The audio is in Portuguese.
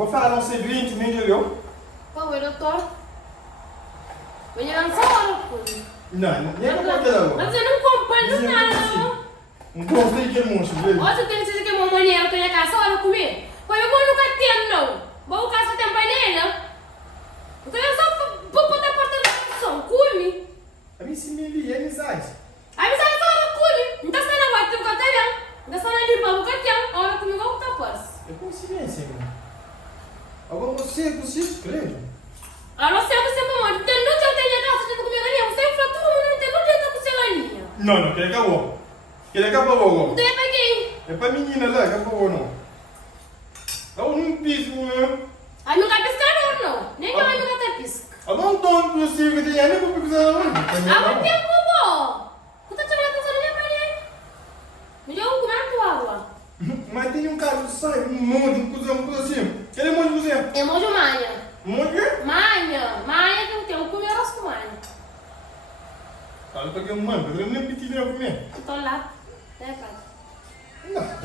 vou falar um segredo, entendeu? Pô, doutor. Venha lá no salão, pô. Não, nem não pode não. Mas eu não compro nada, não. Não gostei que ele mostra, velho. Ó, você tem que que uma mulher tem a casa hora comer. Pô, eu vou nunca ter, não. Vou casa tem panela. Eu quero só botar porta na discussão, come. A mim se me envia amizade. Aí você só hora come. Não tá sendo agora, tem um catarão. Não tá sendo ali, vamos catar. Hora comigo, eu vou botar porta. É consciência, mano. Agora você, creio. A não ser você, mamãe. Tem no dia eu tenho a casa de comer galinha. Você falou todo mundo, não tem no dia eu com você galinha. Não, que ele acabou. Que ele acabou agora. Não tem pra quem? É pra menina lá, acabou não. Eu não pisco, né? Aí não tá pescando, não. Nem que eu não tá pisca. Eu não tô possível que tem nem pra pisar, não. Ah, mas tem como? Tu tá tirando atenção da minha parede. Me deu um comer tua água. Mas tem um cara que sai, um monte, um coisa assim. Ele é um monte de cozinha. É monte de manha. Um monte de... Manha que não tem. Eu comi arroz com manha. Fala pra que eu, mano, eu nem pedi pra comer. Eu tô lá. É, cara. Não,